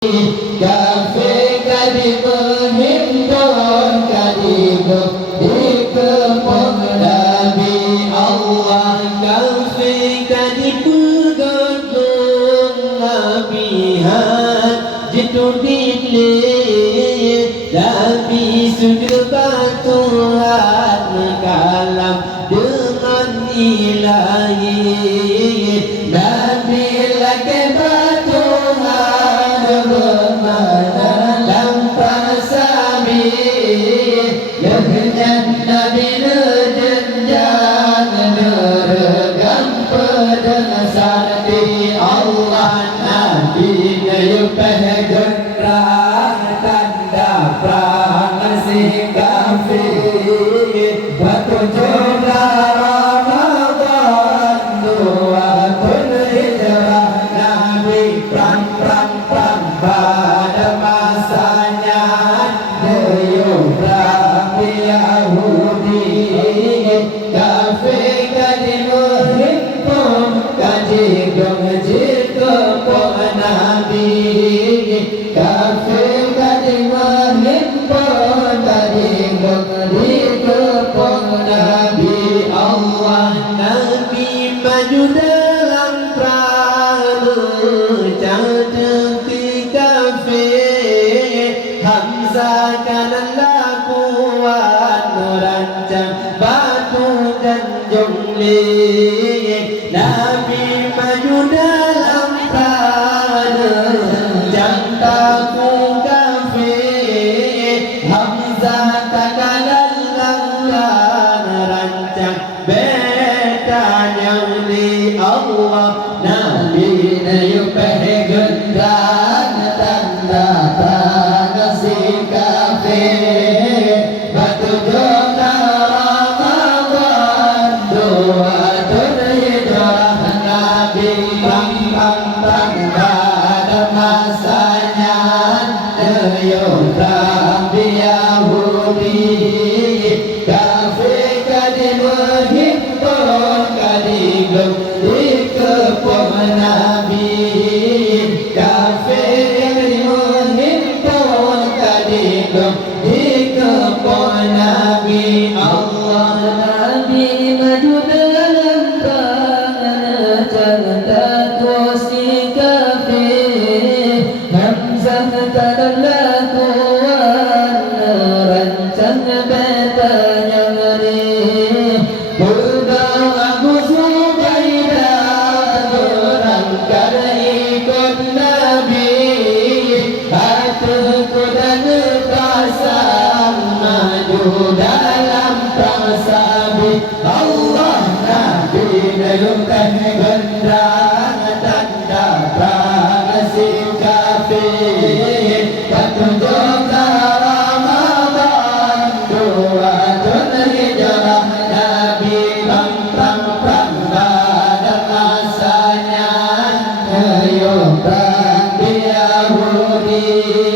Kafe kadi menghimpun kadi dikepung Nabi Allah. Kafe kadi pegadung Nabi jitu bilik Nabi sudah batuhan kalam dengan ilahi. Nabi lagi batuhan bermana lampang sami lehenyan Nabi lejenjang neregam pedang sardi Allah. Nabi nyupeh gendrang tanda perang si kafir batu jodoh Ramadan 2 hijrah. Nabi perang pada masanya dayung perang Yahudi. Kafir kadi menghimpun kadi kepung Nabi. Kafir kadi menghimpun kadi kepung Nabi Allah. Nabi maju dalam perang jadi kafir. Hamzah kanan kuat merancang batu dan jongli. Nabi maju dalam perang jantaku kafir. Hamzah kanan rancang betanya li Allah. Nabi nyupeh gendrang tanda tangan si kafir batu jodoh Ramadan 2 hijrah. Nabi perang pada masanya dayung perang Yahudi. Kafir kadi menghimpun kadi dikepung Nabi. Kafir kadi menghimpun kadi dikepung Nabi Allah. Nabi maju dalam perang jantaku si kafir. Hamzah kanan kuat merancang betanya ngeri. Pegang Abu Zubaidah berangkat ikut Nabi. Hatiku dan perasaan maju dalam perang sabi Allah. Nabi nyupeh gendrang tanda perang si kafir batu jodoh Ramadan 2 hijrah. Nabi perang pada masanya dayung perang Yahudi.